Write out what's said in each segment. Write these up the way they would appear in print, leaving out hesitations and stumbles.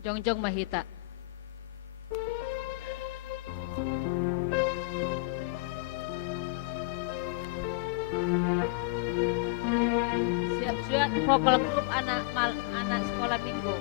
Jongjong Mahita. Siap-siap vokal grup anak sekolah minggu.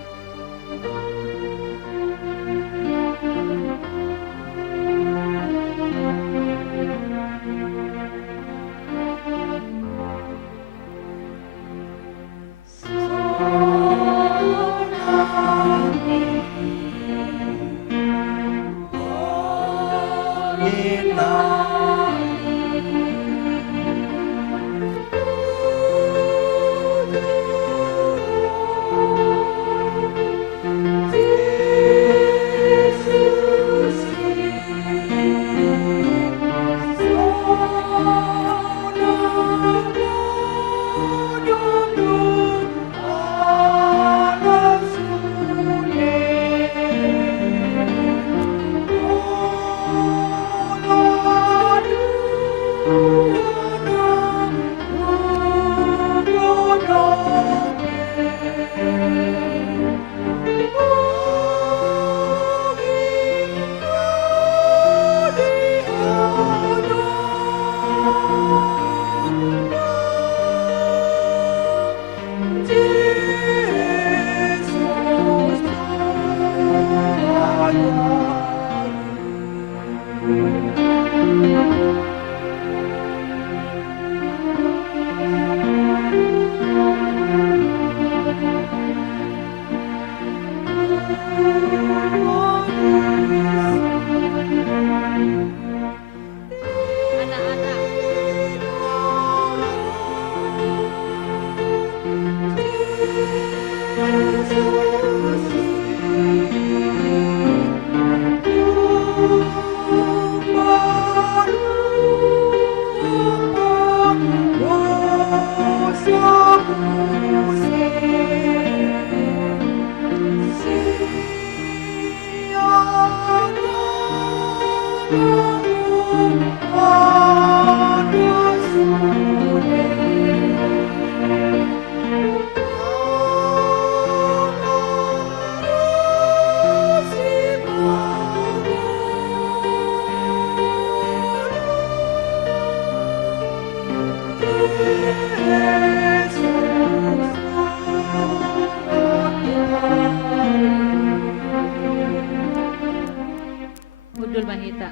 Udul Mahita.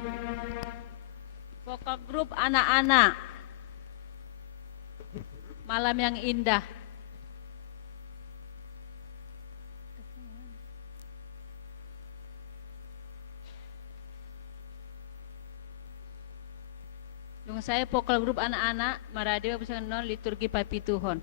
Vokal grup anak-anak. Malam yang indah. Dung saya vokal grup anak-anak Maradewa bisa non liturgi papituhon.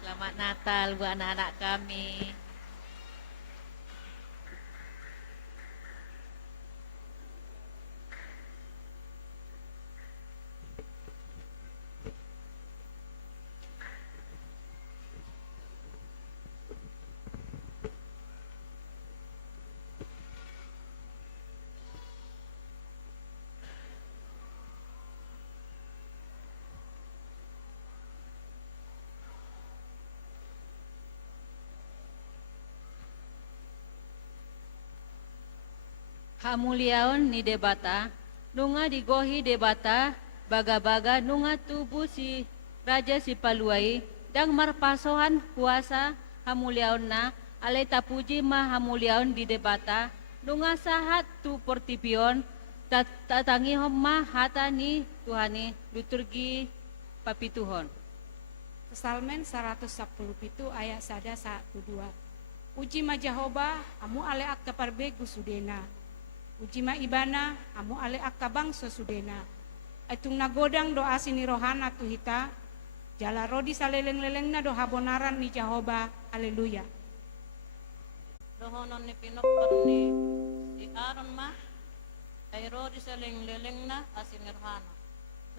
Selamat Natal buat anak-anak kami. Hamuliaon ni debata, nunga digohi debata, baga-baga nunga tubuh si Raja si Paluai, dang marpasohan kuasa hamuliaon na, alay tapuji ma hamuliaon di debata, nunga sahat tu portipion, tatangi ma hata ni Tuhani, liturgi papituhon. Psalmen 110 ayat 1 2. Uji ma Jehovah, amu ale akka parbegu sudena. Uji ma ibana, amu ale akka bangso sudena. Aitung nagodang doa sini rohana tuhita, jala rodi saleleng-lelengna doha bonaran ni Jehovah. Haleluya. Dohonon ni pinokpan ni si Aaron ma, ay rodi saleleng-lelengna asin rohana.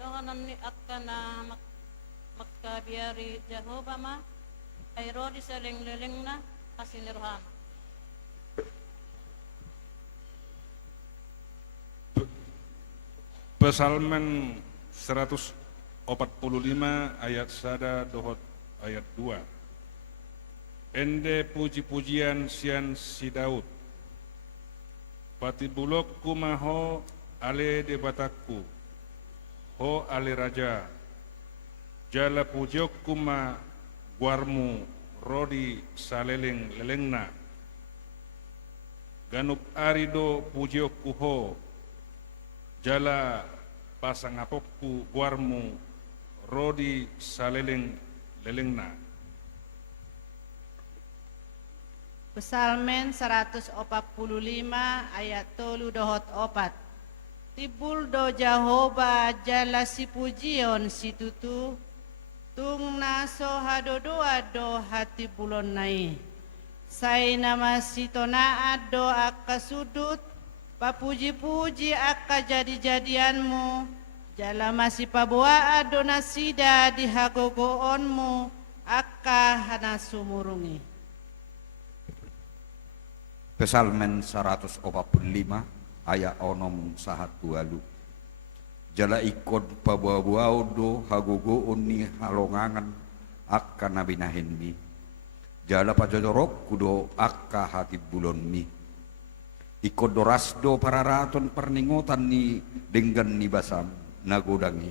Dohonon ni akka na magkabiyari Jehovah ma, ay rodi saleleng-lelengna asin rohana. Psalmen 145 ayat 1 dohot ayat 2. Ende puji-pujian sian si Daud. Patibulok kumaho ale debataku. Ho ale raja. Jala pujiok kuma guarmu rodi saleleng lelengna. Ganup arido pujiok kuho. Jala pasangapokku guarmu rodi saleleng lelengna. Psalmen 145 ayat 3 dohot 4. Tibul do Jehovah jala si pujion si tutu, tung naso hadodoa do hati bulon nai. Sai nama si tonaat do akka sudut, papuji-puji akka jadi-jadianmu, jala masih pabuaa donasida di hagogoonmu, akka hana sumurungi. Psalmen 145 ayat onom sahat walu. Jala ikon pabuaa do hagogoon ni halongangan akka nabinahin mi. Jala pajodorok kudo akka hati bulon mi. Ikut dorasdo para raton perningotan ni dengan ni basam nagodangi.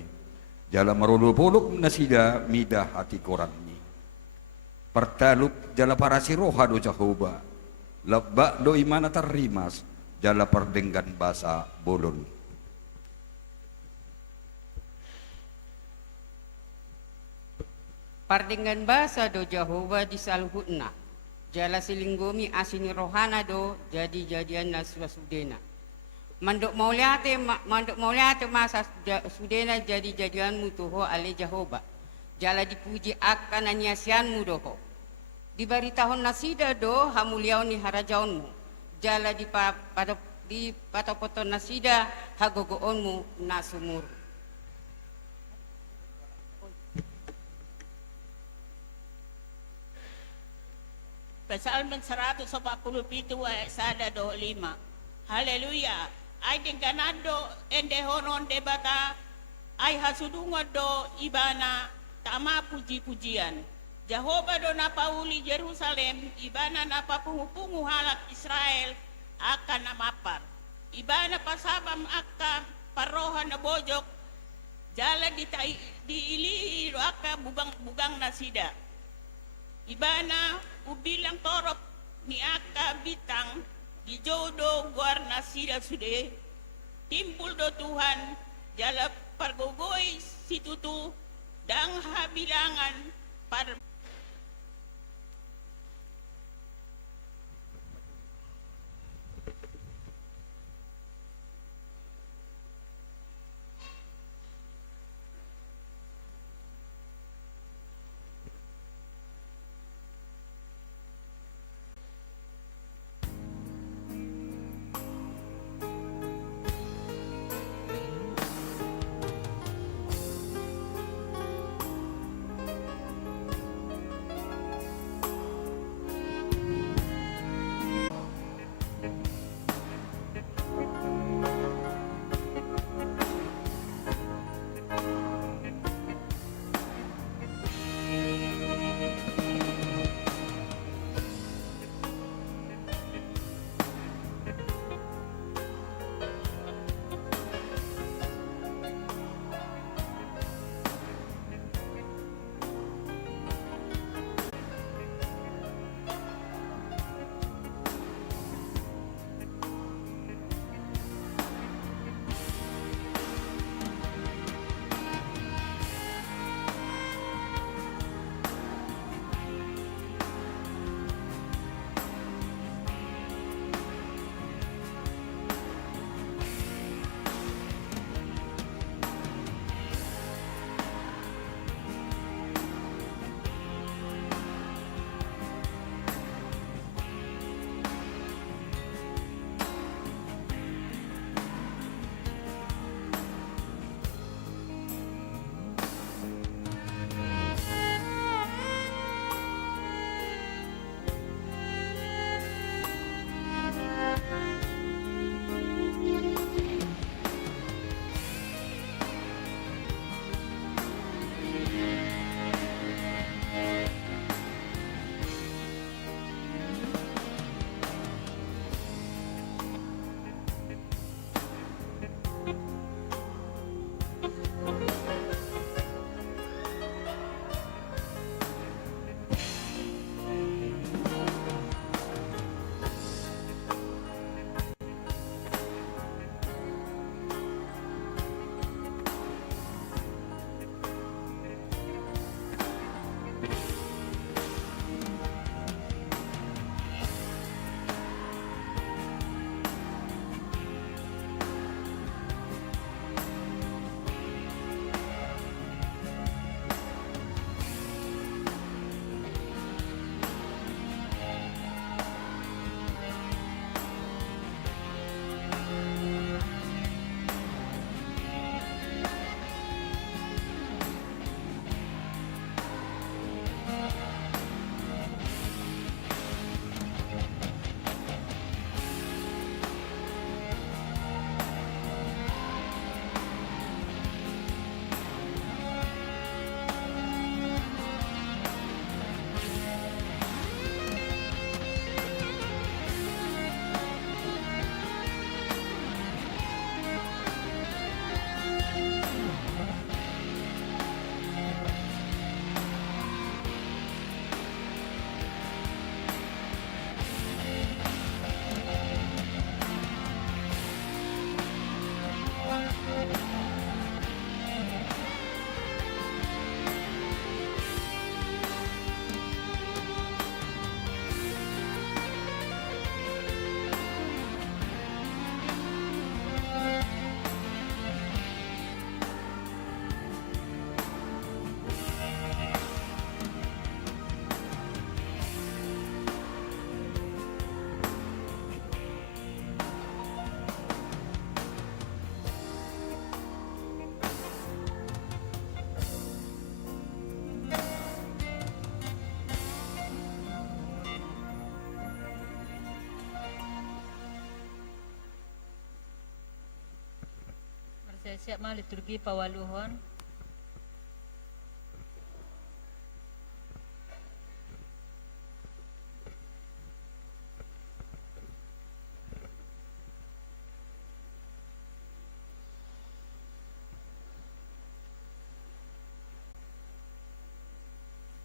Jala marulul-puluk nasida midah hati koran ni. Pertaluk jala para siroha do Jehovah. Lebak do imana terimas jala perdenggan basa bolon. Pardenggan basa do Jehovah disalhutna. Jala silinggomi asini rohana do jadi-jadian na sudena. Mandok mauliate masa sudena jadi-jadianmu tuho ale Jehovah. Jala dipuji akan nanyasianmu doho. Dibaritahon nasida do hamuliaon ni harajaonmu. Jala di patopoton nasida hagogoonmu na sumur. Psalmen 147 ayat 1 do 5. Haleluya. Ay ganado ende honon debata ay hasudungo do ibana tama puji-pujian. Jehovah do napauli Jerusalem ibana napapungu-pungu halak Israel akan namapar. Ibana pasabam akka parohan na bojok jala diili akka bugang nasida. Ibana ubilang torop ni akka bitang di jodo guar nasida sude timbul do Tuhan jala pargogoy situtu dang habilangan par Siap mah liturgi pawaluhon.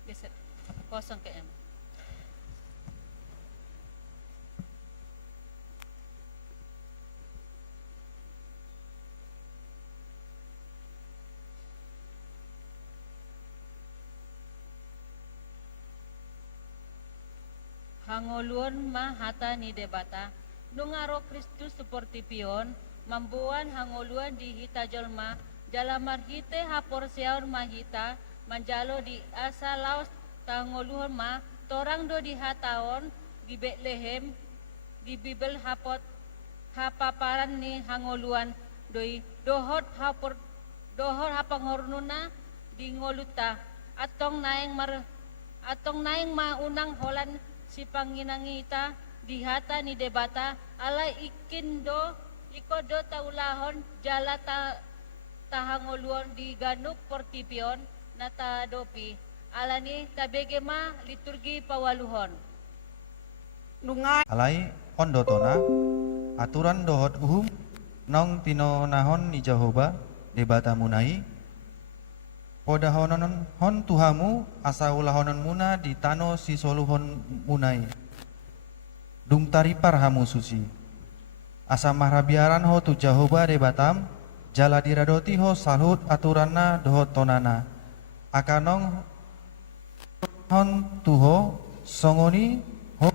Biasa kosong kayaknya. Hangoluan mah hata ni debata nungaro Kristus seperti pion mambuan hangoluan di hita jolma jalamar hite hapor seon mahita manjalo di asa laos tangoluan mah torang do di hataon di Betlehem di Bibel hapot hapaparan ni hangoluan doi dohot hapanghornuna di ngoluta atong naing maunang holan si panginangita dihata ni debata ala ikindo ikodo taulahon jala tahangoluan di ganuk portipion nata dopi ala ni tabegema liturgi pawaluhon. Alai ondotona aturan dohot uhum nong tino nahon ni Jehovah debata munai podahonon hon tuhamu asa ulahonon muna di tano si soluhon munai dung taripar hamu suci asa mahrabiaran ho tu Jehovah debatam jala diradoti ho salhut aturanna dohot tonana akanong hon tuho songoni ho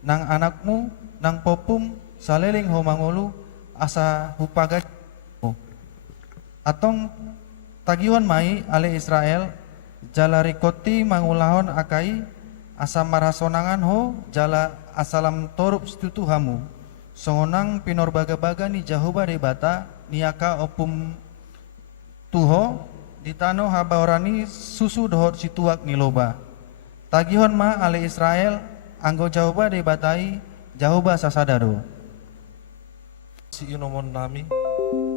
nang anakmu nang popum saleling ho mangolu asa hupagat atong tagiwan mai ale Israel jala rikoti mangulahon akai asa marasonangan ho jala asalam torup setutu hamu songonang pinor baga-baga ni Jehovah debata niaka opum tuho ditano habaorani susu dohot situak niloba tagihon ma ale Israel anggo Jehovah debatai Jehovah sasadaro si inomon nami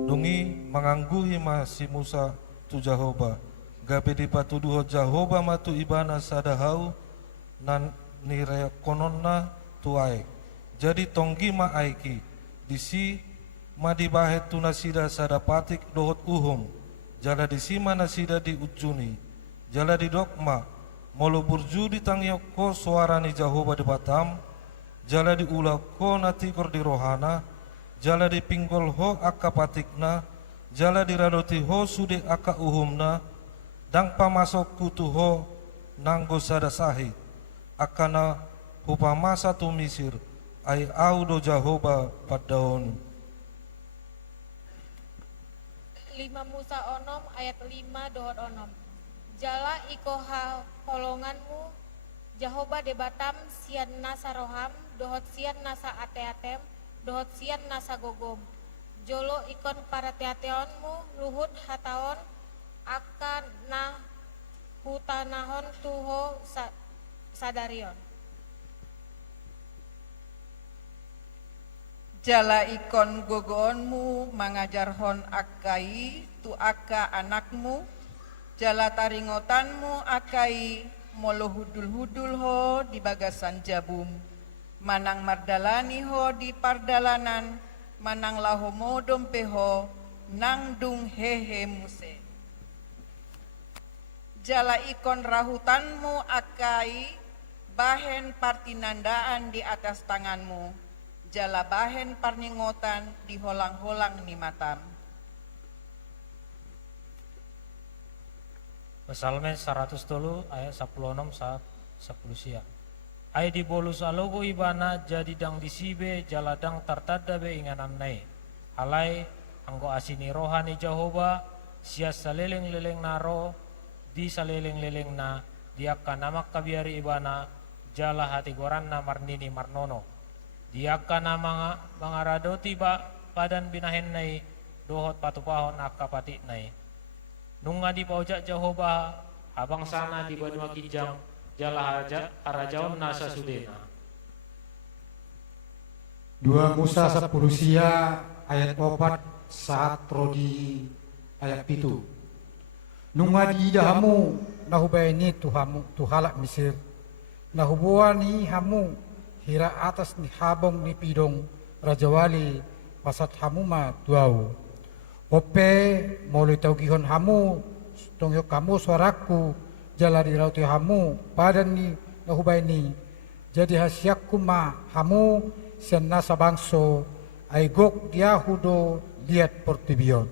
dungi mangangguhi ma si Musa tu Jehovah gabe di patuduho Jehovah matu ibana sadahau nan nire kononna tuai jadi tonggi ma aiki disi ma dibahet tu nasida sadapatik dohot uhum jala disi ma nasida di ujuni jala di dokma molo burju di tangyoko suara ni Jehovah di batam jala di ulako natikor di rohana jala di pinggol ho akapatikna jala diradoti ho sude aka uhumna dang pamasok kutu ho nanggo sada sahi akana hupamasa tu misir ai audo Jehovah padaon 5 Musa onom ayat 5 dohot onom jala ikoha holonganmu Jehovah debatam sian nasa roham dohot sian nasa ateatem dohot sian nasa gogom jolo ikon para teateonmu luhut hataon akan na hutanahon tuho sadarion jala ikon gogoonmu mangajarhon akai tu aka anakmu jala taringotanmu akai molo hudul-hudul ho di bagasan jabum manang mardalani ho di pardalanan manang laho modom peho nang dung hehe muse jala ikon rahutanmu akai bahen partinandaan di atas tanganmu jala bahen parningotan di holang-holang ni matam. Psalmen 100 ayat 10 saat 10 sia. Ai di bolus alogo ibana jadi dang disibe jaladang tartada be inganan nai. Alai anggo asini rohani Jehovah sia saleleng-leleng naro di saleleng-leleng na dia namak kabiari ibana jala hati goranna marnini marnono. Dia nama mangaradoti ba padan binahen nai dohot patupahon akapati nai. Nunga di paujak Jehovah abang sana di banua kijang jala arajaon nasa sudena. 2 Musa 10 sia ayat 4 saat rodi ayat pitu. Nunga di hamu nahubaini tuhalak Mesir. Nahubuan ni hamu hira atas ni habong ni pidong Raja Wali pasat hamu ma tuau. Ope mulai tau gihon hamu tongyo kamu suaraku jala di lauti hamu padan ni nahubaini. Jadi hasyaku ma hamu senasa bangso aigok diahudo liat portibion.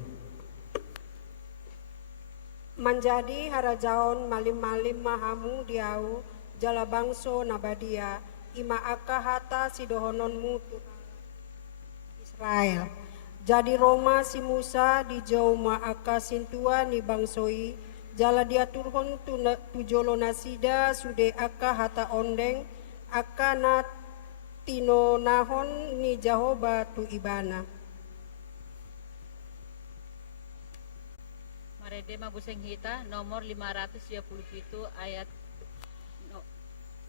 Menjadi harajaon malim-malim mahamu diau jala bangso nabadia ima aka hata sidohononmu Tuhan Israel. Jadi Roma si Musa di jauh ma aka sintua ni bangsoi jala dia turhon tu jolo nasida sude aka hata ondeng aka na tino nahon ni Jahoba tu ibana. Marede Mabuseng Hita nomor 527 ayat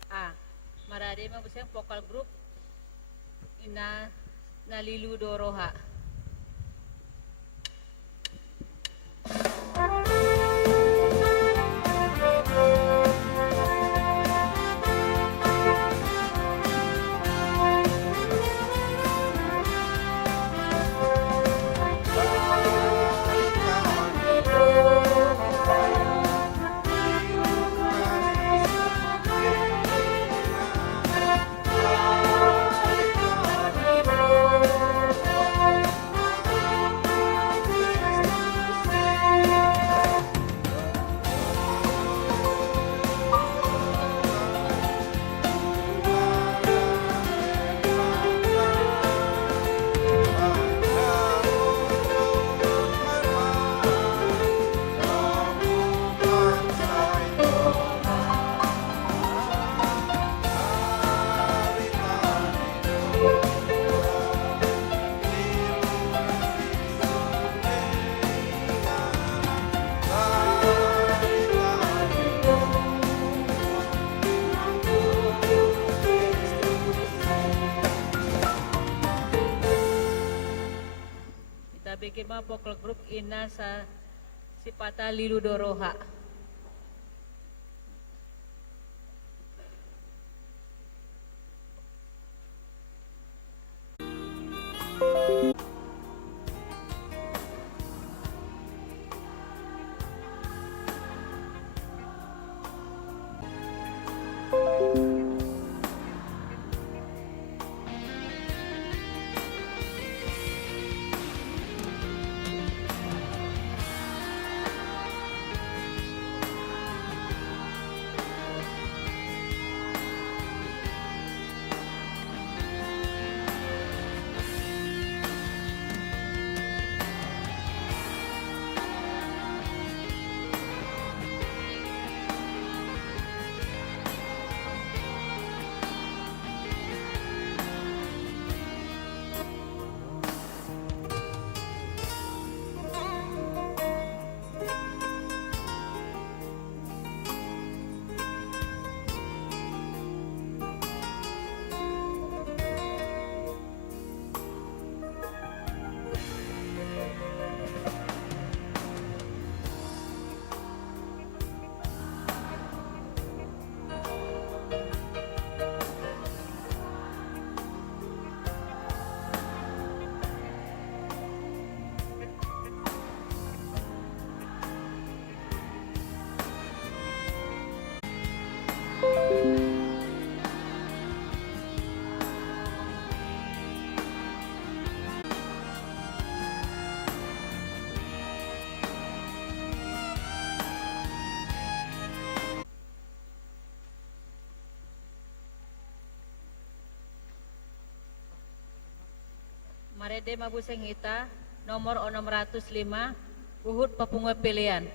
A. Marade Mabuseng vokal grup ina nalilu doroha. Bikin mah vokal grup ina sa sipata lilu doroha. Marede Mabuseng Hita nomor 605 Uhud Papunga Pilihan.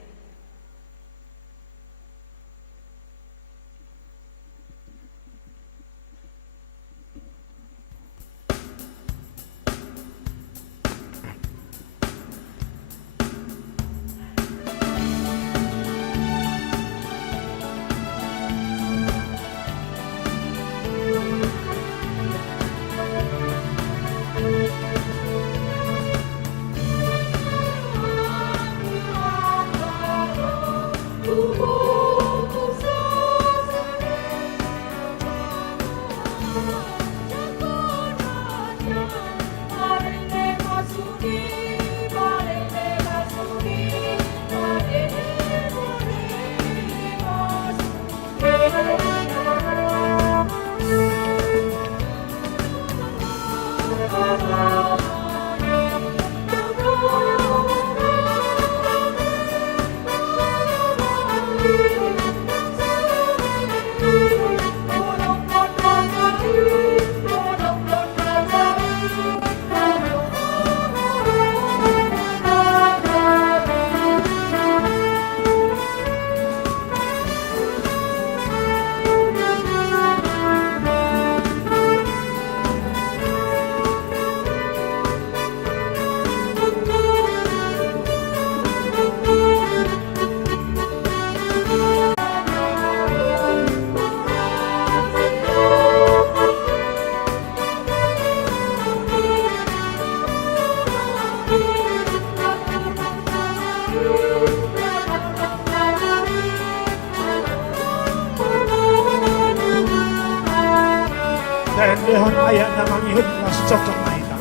Dan dehon ayat namang ihut nas cocok maita.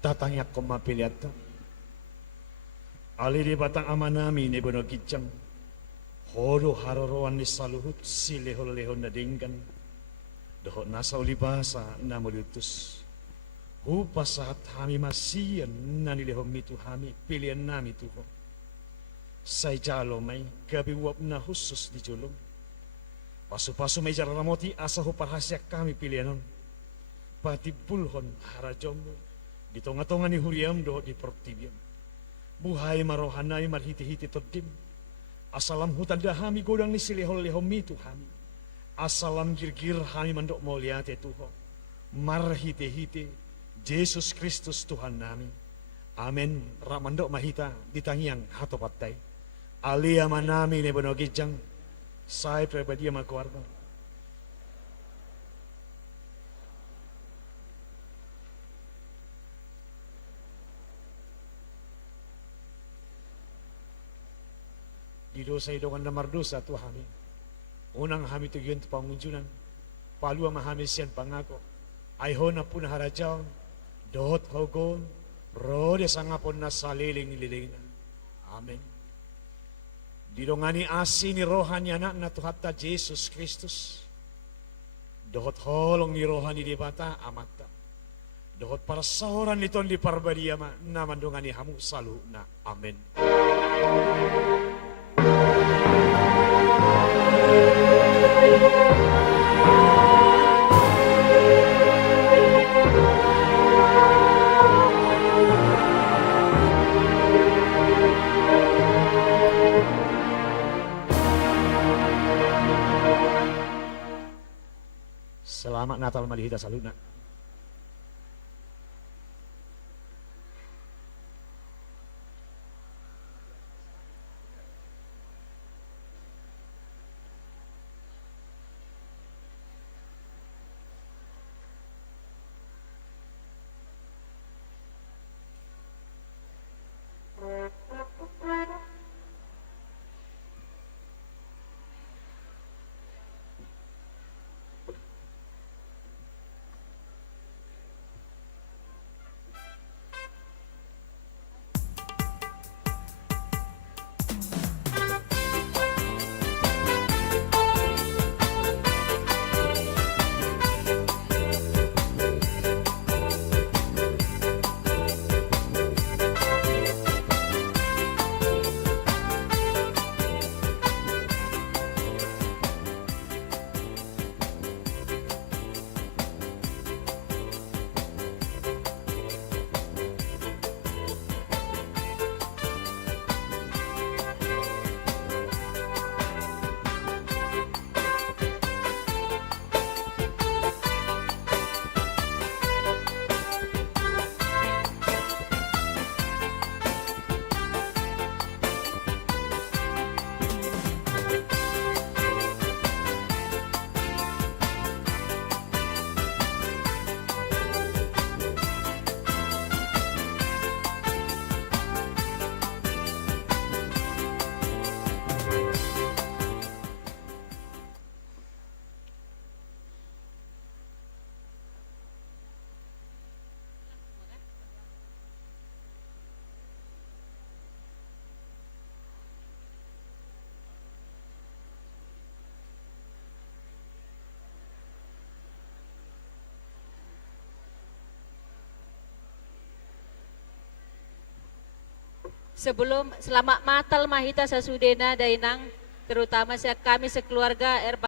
Tatangyak ko mapiliat ali di batang amanami ni bono kijang horo haroroan ni saluhut si lehol-lehol na dinggan dohot nasa ulibasa na mulutus hupa saat hami masiyan na nilehom mitu hami pilihan nami tuho say jalo may gabiwap na husus di julong pasu-pasu may jararamoti asa ho parhasyak kami pilihanon pati bulhon harajomo di tonga-tonga ni huriam dohot di pertibiam buhay marohanay marhiti-hiti todim asalam hutan dahami godang ni silehol-lehom mitu hami asalam girgir hami mandok moliate tuho marhiti-hiti Yesus Kristus Tuhan nami amen ramandok mahita ditangiang hatopattay alia manami ne bono gijang sai pribadi ma keluarga di dosa idongan damar dosa tu hami unang hami tugion tu pangunjunan palua mahami sian pangako aihona pun harajaw dot hogon rode sangapon na saliling-liling amen didongani asi ni rohani anak na Tuhatta Yesus Kristus dohot holong ni rohani di bata amata dohot para sauran niton di parbadiama na mandongani hamu salu na amen. Selamat Natal Malihita Saluna. Sebelum selamat Natal Mahita Sasudena Dainang, terutama kami sekeluarga